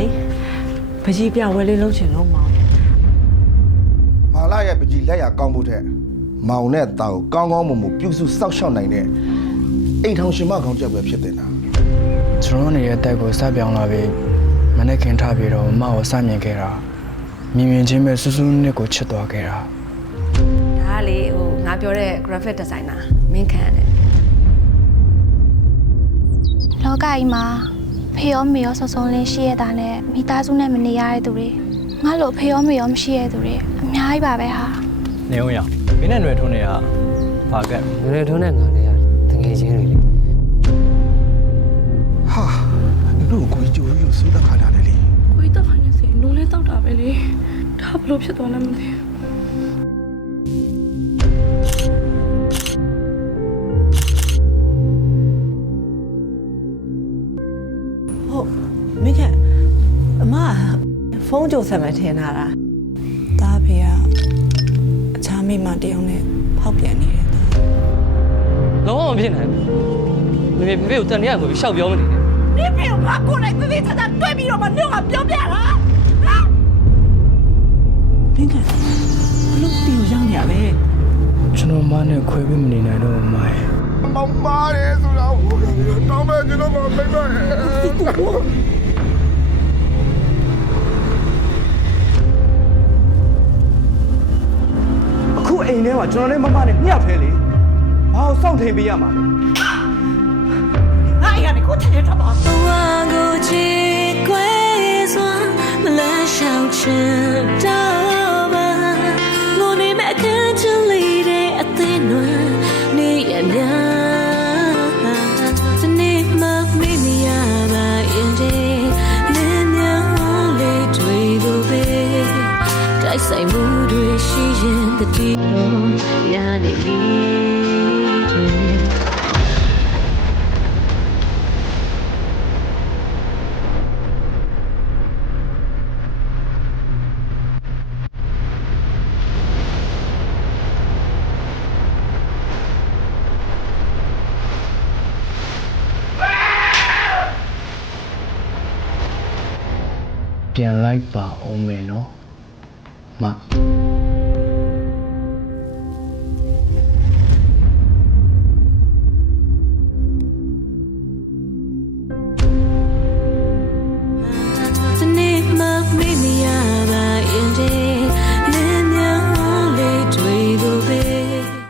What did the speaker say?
လေပကြီးပြဝဲလေးလုံးချင်လို့မောင်မာလာရဲ့ပကြီးလက်ရကောင်းဖို့ထက်မောင်နဲ့တာကိုကောင်းကောင်းမွန်မွန်ပြုစုစောက်ရှောက်နိုင်တဲ့အိမ်ထောင်ရှင်မကောင်းချက်ပဲဖြစ်တယ်လားကျွန်တော်နေရဲ့တက်ကိုစပြောင်းလာပြီးမနေ့ခင်ထားပြီးတော့မမကိုစမြင်ခဲ့တာမြင်မြင်ချင်းပဲစူးစူးနဲ့ကိုချစ်သွားခဲ့တာဒါကလေဟိုငါပြောတဲ့ graphic designer မင်းခံရတယ်လောကကြီးမှာ ဖေရောမေရောစုံစုံလင်းရှိရတာနဲ့မိသားစုနဲ့မနေရတဲ့သူတွေငါလိုဖေရောမေရောမရှိရတဲ့သူတွေအများကြီးပါပဲဟာနေအောင်ရမင်းနဲ့ຫນွေထုံးနေတာဘာကက်ငရေထုံးနဲ့ငါနဲ့ကတငယ်ချင်းတွေလေဟာတို့ကိုကြိုပြီးလို့စိုးတတ်ခါတာလေလေကိုကြီးတက်ခိုင်းနေစီနုံးလေးတောက်တာပဲလေဒါဘလို့ဖြစ်သွားလဲမသိဘူး ဟုတ်မင်းကအမဖုန်းကြိုဆက်မထင်တာလားတားဖေကအချားမိမတယောက်နဲ့ဖောက်ပြန်နေတယ်လုံးဝမဖြစ်နိုင်ဘူးမေမေဖေကိုတန်တရားကိုရှောက်ပြောမနေနဲ့နေဖေကကိုလိုက်သေးသေးချာချာတွေ့ပြီးတော့မနှုတ်ကပြောပြတာမင်းကဘလို့တီကိုရောက်နေရလဲကျွန်တော်မနဲ့ခွဲပြီးမနေနိုင်တော့ဘူးမရဲ့မောင်မားတယ်ဆိုတော့ဟိုကတောင်းမဲ့ကျွန်တော်မမိတ်မရဲ့ အခုအိမ်ထဲမှာကျွန်တော်နဲ့မမနဲ့ညှပ်ဖဲလေဘာလို့စောင့်ထိန်ပေးရမှာလဲ ငါရနေကိုချင်တယ်ထပါ 我过去归算，没来小城 在晒木堆吸烟的地方，呀你里追。 ပြန်လိုက်ပါအောင်မယ်နော် မ